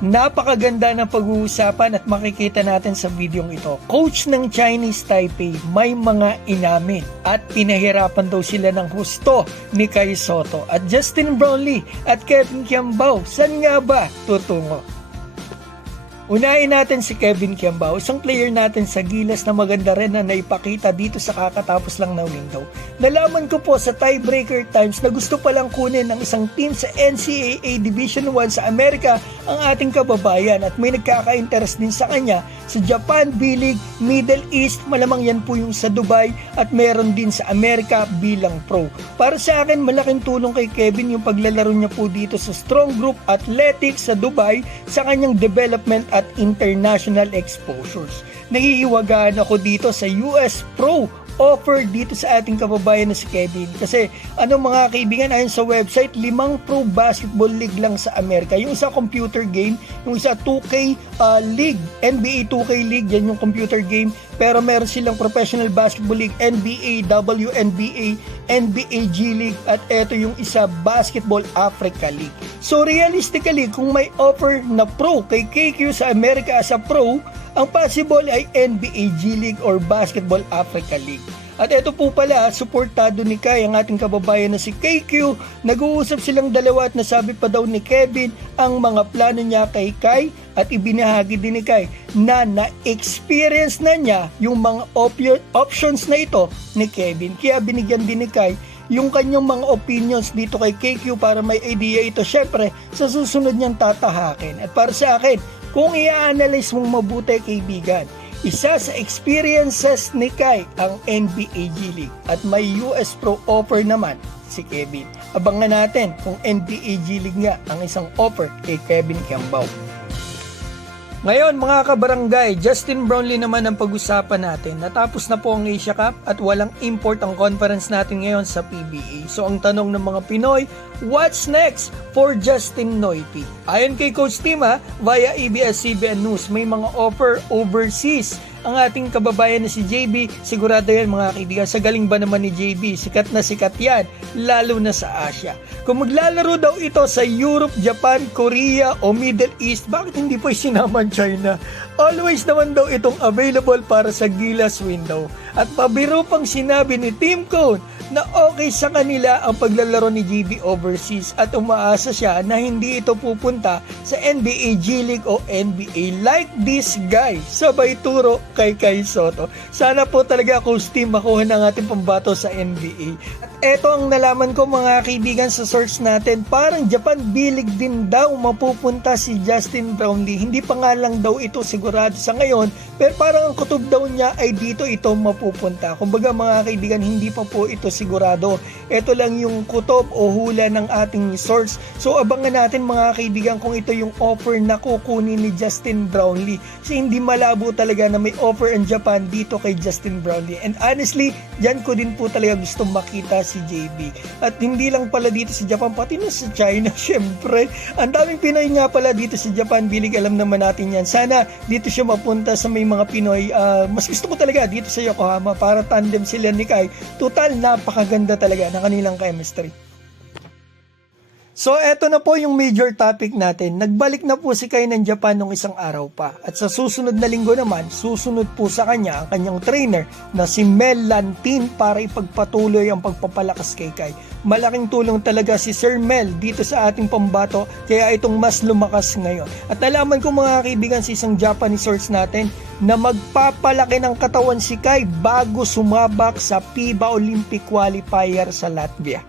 Napakaganda ng pag-uusapan at makikita natin sa videong ito. Coach ng Chinese Taipei may mga inamin at pinahirapan daw sila ng husto ni Kai Sotto at Justin Brownlee at Kevin Kiambao. Saan nga ba tutungo? Unahin natin si Kevin Kiambao, isang player natin sa Gilas na maganda rin na naipakita dito sa kakatapos lang na window. Nalaman ko po sa tiebreaker times na gusto palang kunin ng isang team sa NCAA Division 1 sa Amerika ang ating kababayan at may nagkaka-interest din sa kanya sa Japan B-League, Middle East, malamang yan po yung sa Dubai at meron din sa Amerika bilang pro. Para sa akin, malaking tulong kay Kevin yung paglalaro niya po dito sa Strong Group Athletics sa Dubai sa kanyang development at international exposures. Nahihiwagaan ako dito sa US Pro offer dito sa ating kababayan na si Kevin. Kasi mga kaibigan, ayon sa website, 5 pro basketball league lang sa Amerika. Yung isa computer game, yung isa 2K league, NBA 2K league, yan yung computer game. Pero meron silang professional basketball league, NBA, WNBA, NBA G League, at eto yung isa Basketball Africa League. So realistically, kung may offer na pro kay KQ sa Amerika as a pro, ang possible ay NBA G League or Basketball Africa League. At ito po pala, suportado ni Kai, ang ating kababayan na si KQ. Nag-uusap silang dalawa at nasabi pa daw ni Kevin ang mga plano niya kay Kai at ibinahagi din ni Kai na na-experience na niya yung mga options na ito ni Kevin. Kaya binigyan din ni Kai yung kanyang mga opinions dito kay KQ para may idea ito. Syempre, sa susunod niyang tatahakin. At para sa akin, kung i-analyze mong mabuti, kaibigan, isa sa experiences ni Kai ang NBA G League at may US Pro offer naman si Kevin. Abangan natin kung NBA G League nga ang isang offer kay Kevin Kiambao. Ngayon mga kabarangay, Justin Brownlee naman ang pag-usapan natin. Natapos na po ang Asia Cup at walang import ang conference natin ngayon sa PBA. So ang tanong ng mga Pinoy, what's next for Justin Noipy? Ayon kay Coach Tima, via ABS-CBN News, may mga offer overseas ang ating kababayan na si JB. Sigurado yan mga kaibigan, sa galing ba naman ni JB, sikat na sikat yan, lalo na sa Asia. Kung maglalaro daw ito sa Europe, Japan, Korea o Middle East, bakit hindi po isinama ang China? Always naman daw itong available para sa Gilas window. At pabiro pang sinabi ni Tim Cone na okay sa kanila ang paglalaro ni JB overseas at umaasa siya na hindi ito pupunta sa NBA G League o NBA like this guy. Sabay turo kay Kai Sotto. Sana po talaga Coach Tim makuha ng ating pambato sa NBA. At eto ang nalaman ko mga kaibigan sa source natin, parang Japan B-League din daw mapupunta si Justin Brownlee. Hindi pa nga lang daw ito sigurado sa ngayon, pero parang ang kutob daw niya ay dito ito mapupunta. Kumbaga mga kaibigan, hindi pa po ito sigurado. Ito lang yung kutob o hula ng ating source. So abangan natin mga kaibigan kung ito yung offer na kukunin ni Justin Brownlee. Kasi hindi malabo talaga na may offer ang Japan dito kay Justin Brownlee. And honestly, dyan ko din po talaga gusto makita si JB. At hindi lang pala dito sa Japan, pati na sa China, syempre. Ang daming Pinoy nga pala dito sa Japan B-League, alam naman natin yan. Sana dito siya mapunta sa may mga Pinoy. Mas gusto ko talaga dito sa Yokohama para tandem sila ni Kai. Total, napakaganda talaga ng kanilang chemistry. So eto na po yung major topic natin. Nagbalik na po si Kai ng Japan nung isang araw pa. At sa susunod na linggo naman, susunod po sa kanya ang kanyang trainer na si Mel Lantin para ipagpatuloy ang pagpapalakas kay Kai. Malaking tulong talaga si Sir Mel dito sa ating pambato, kaya itong mas lumakas ngayon. At nalaman ko mga kaibigan sa isang Japanese source natin na magpapalaki ng katawan si Kai bago sumabak sa FIBA Olympic Qualifier sa Latvia.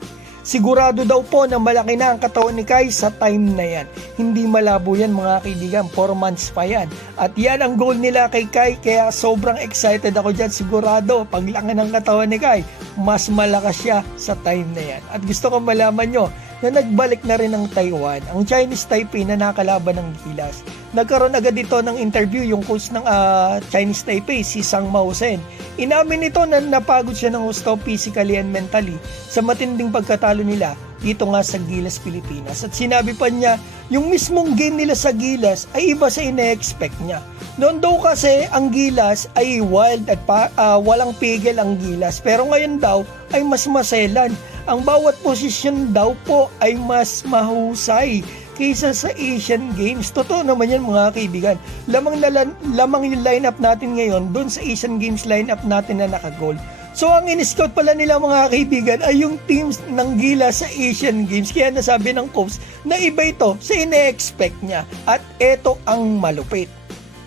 Sigurado daw po na malaki na ang katawan ni Kai sa time na yan. Hindi malabo yan mga kaibigan, 4 months pa yan. At yan ang goal nila kay Kai, kaya sobrang excited ako dyan. Sigurado, paglaki ng katawan ni Kai, mas malakas siya sa time na yan. At gusto ko malaman nyo na nagbalik na rin ang Taiwan, ang Chinese Taipei na nakalaban ng Gilas. Nagkaroon agad dito ng interview yung coach ng Chinese Taipei, si Sang Mausen. Inamin nito na napagod siya ng gusto physically and mentally sa matinding pagkatalo nila dito nga sa Gilas, Pilipinas. At sinabi pa niya, yung mismong game nila sa Gilas ay iba sa ine-expect niya. Noon daw kasi ang Gilas ay wild at walang pigil ang Gilas. Pero ngayon daw ay mas maselan. ang bawat posisyon daw po ay mas mahusay kaysa sa Asian Games. Totoo naman yan mga kaibigan. Lamang yung lineup natin ngayon doon sa Asian Games lineup natin na naka-gold. So ang in-scout pala nila mga kaibigan ay yung teams ng gila sa Asian Games. Kaya nasabi ng coach na iba ito sa ine-expect niya. At eto ang malupit.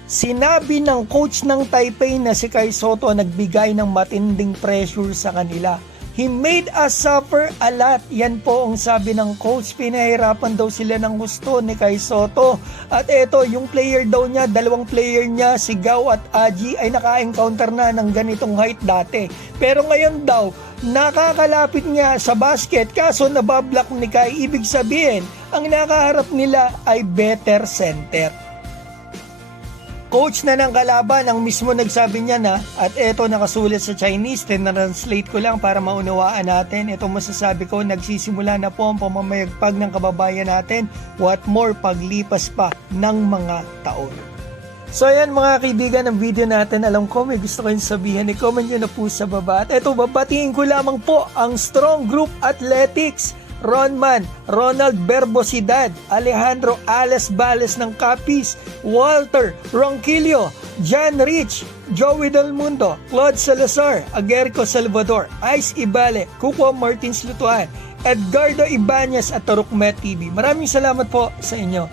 Sinabi ng coach ng Taipei na si Kai Sotto nagbigay ng matinding pressure sa kanila. He made us suffer a lot. Yan po ang sabi ng coach. Pinahirapan daw sila ng gusto ni Kai Sotto. At eto, yung player daw niya, dalawang player niya, si Gao at Aji, ay naka-encounter na ng ganitong height dati. Pero ngayon daw, nakakalapit nga sa basket kaso nabablock ni Kai. Ibig sabihin, ang nakaharap nila ay better center. Coach na ng kalaban ang mismo nagsabi niya na, at eto nakasulat sa Chinese, tinranslate ko lang para maunawaan natin. Ito masasabi ko, nagsisimula na po ang pamamayagpag ng kababayan natin, what more paglipas pa ng mga taon. So ayan mga kaibigan, ang video natin, alam ko may gusto kayong sabihin, i-comment nyo na po sa baba. At eto, babatiin ko lamang po ang Strong Group Athletics, Ronman, Ronald Berbosidad, Alejandro Ales Bales ng Capiz, Walter Ronquillo, John Rich, Joey Del Mundo, Claude Salazar, Aguerco Salvador, Ice Ibale, Kuko Martins Lutuan, Edgardo Ibanez at Tarukmet TV. Maraming salamat po sa inyo.